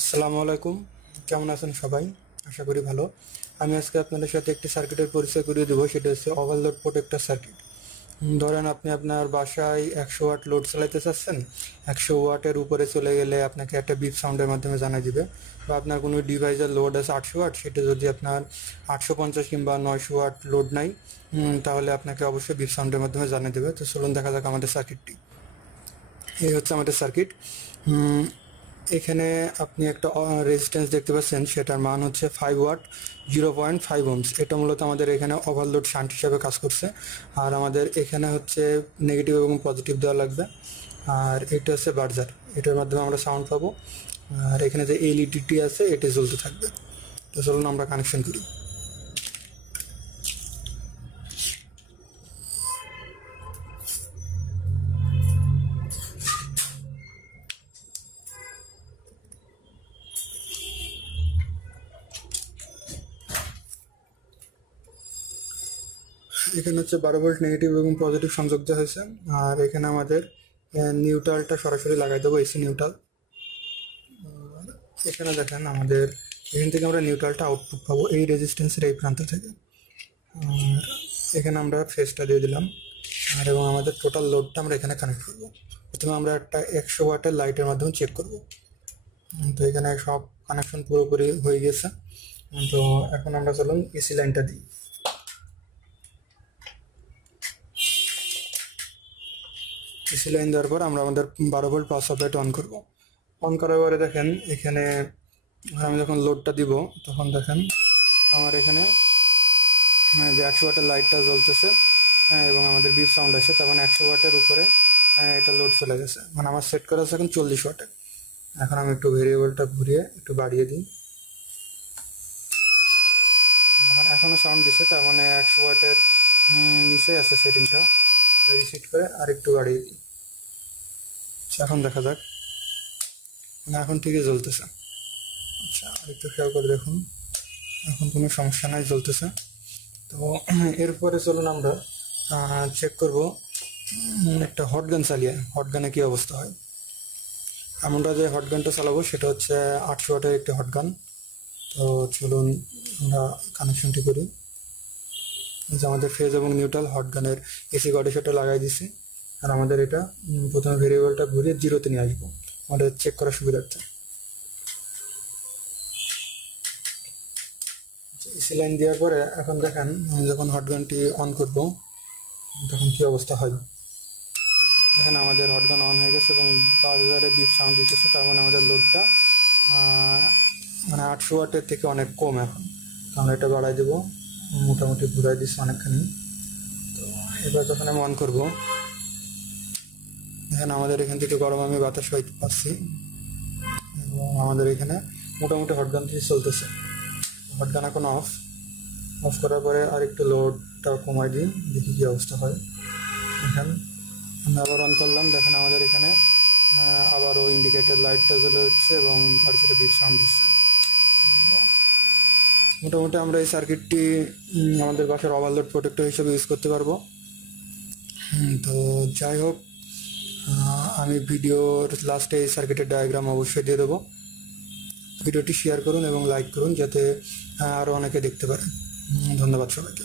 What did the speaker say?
আসসালামু আলাইকুম, কেমন আছেন সবাই? আশা করি ভালো। আমি আজকে আপনাদের সাথে একটি সার্কিটের পরিচয় করিয়ে দেবো, সেটা হচ্ছে ওভারলোড প্রোটেক্টর সার্কিট। ধরেন আপনি আপনার বাসায় 100 ওয়াট লোড চালাইতে চাচ্ছেন। 100 ওয়াটের উপরে চলে গেলে আপনাকে একটা বিপ সাউন্ডের মাধ্যমে জানাই দিবে। বা আপনার কোনো ডিভাইসের লোড আছে 800 ওয়াট, সেটা যদি আপনার 850 কিংবা 900 ওয়াট লোড নাই, তাহলে আপনাকে অবশ্যই বিপ সাউন্ডের মাধ্যমে জানিয়ে দেবে। তো চলুন দেখা যাক আমাদের সার্কিটটি। এই হচ্ছে আমাদের সার্কিট। এখানে আপনি একটা রেজিস্ট্যান্স দেখতে পাচ্ছেন, সেটার মান হচ্ছে 5 ওয়াট 0.5 ওহমস। এটা মূলত আমাদের এখানে ওভারলোড শান্ট হিসাবে কাজ করছে। আর আমাদের এখানে হচ্ছে নেগেটিভ এবং পজিটিভ দেওয়া লাগবে। আর এটা হচ্ছে বার্জার, এটার মাধ্যমে আমরা সাউন্ড পাবো। আর এখানে যে এলইডিটি আছে এটা জ্বলতে থাকবে। তো চলুন আমরা কানেকশন করি। এখানে হচ্ছে 12 ভোল্ট নেগেটিভ এবং পজিটিভ সংযোগ দেওয়া হয়েছে। আর এখানে আমাদের নিউট্রালটা সরাসরি লাগাই দেবো, এসি নিউট্রাল। এখানে দেখেন আমাদের এখান থেকে আমরা নিউট্রালটা আউটপুট পাবো এই রেজিস্ট্যান্সের এই প্রান্ত থেকে। আর এখানে আমরা ফেসটা দিয়ে দিলাম। আর এবং আমাদের টোটাল লোডটা আমরা এখানে কানেক্ট করবো। প্রথমে আমরা একটা 100 ওয়াটের লাইটের মাধ্যমে চেক করব। তো এখানে সব কানেকশন পুরোপুরি হয়ে গেছে। তো এখন আমরা চলুন এসি লাইনটা দিই। এসি লাইন দেওয়ার পর আমরা আমাদের 12 ভোল্ট পাওয়ার সাপ্লাইটা অন করব। অন করার পরে দেখেন এখানে আমি যখন লোডটা দিব তখন দেখেন আমার এখানে যে 100 ওয়াটের লাইটটা জ্বলতেছে এবং আমাদের বিপ সাউন্ড আছে। তার মানে 100 ওয়াটের উপরে এটা লোড চলে গেছে। মানে আমার সেট করা আছে এখন 40 ওয়াটে। এখন আমি একটু ভেরিয়েবলটা ঘুরিয়ে একটু বাড়িয়ে দিই। এখনো সাউন্ড দিচ্ছে, তার মানে 100 ওয়াটের নিচে আছে সেটিংটা। রিসেট করে আর একটু বাড়িয়ে দিই। এখন দেখা যাক, এখন ঠিকই জ্বলতেছে। আচ্ছা, আর একটু খেয়াল করে দেখুন, এখন কোনো সমস্যা নাই, জ্বলতেছে। তো এরপরে চলুন আমরা চেক করব একটা হটগান চালিয়ে হটগানে কি অবস্থা হয়। আমরা যে হটগানটা চালাবো সেটা হচ্ছে 800 ওয়াটের একটি হটগান। তো চলুন আমরা কানেকশনটি করি। যে আমাদের ফেজ এবং নিউট্রাল হটগানের এসি কর্ডে সেটা লাগাই দিছি। আর আমাদের এটা প্রথমে ভেরিয়েবলটা ঘুরিয়ে জিরোতে নিয়ে আসবো আমাদের চেক করার সুবিধার্থে। এসি লাইন দেওয়ার পরে এখন দেখেন আমি যখন হটগানটি অন করব তখন কি অবস্থা হয়। দেখেন আমাদের হটগান অন হয়ে গেছে এবং 5000-এর বিপ সাউন্ড দিতেছে। তার মানে আমাদের লোডটা মানে 800 ওয়াটের থেকে অনেক কম। এখন আমরা এটা বাড়াই দেবো, মোটামুটি ঘুরাই দিচ্ছি অনেকখানি। তো এবার যখন আমি অন করবো এখানে আমাদের এখান থেকে গরম আমি বাতাস পাচ্ছি এবং আমাদের এখানে মোটামুটি হটগান থেকে চলতেছে। হটগান এখন অফ করার পরে আর একটু লোডটা কমাই দিই, দেখি কি অবস্থা হয়। এখন আমি আবার অন করলাম, দেখেন আমাদের এখানে আবারও ইন্ডিকেটর লাইটটা জ্বলে উঠছে এবং তার সাথে বিপ সাউন্ড দিচ্ছে। মোটামুটি আমরা এই সার্কিটটি আমাদের বাসার ওভারলোড প্রোটেক্টর হিসেবে ইউজ করতে পারবো। তো যাই হোক, আমি ভিডিওর লাস্টে এই সার্কিটের ডায়াগ্রাম অবশ্যই দিয়ে দেবো। ভিডিওটি শেয়ার করুন এবং লাইক করুন যাতে আরও অনেকে দেখতে পারে। ধন্যবাদ সবাইকে।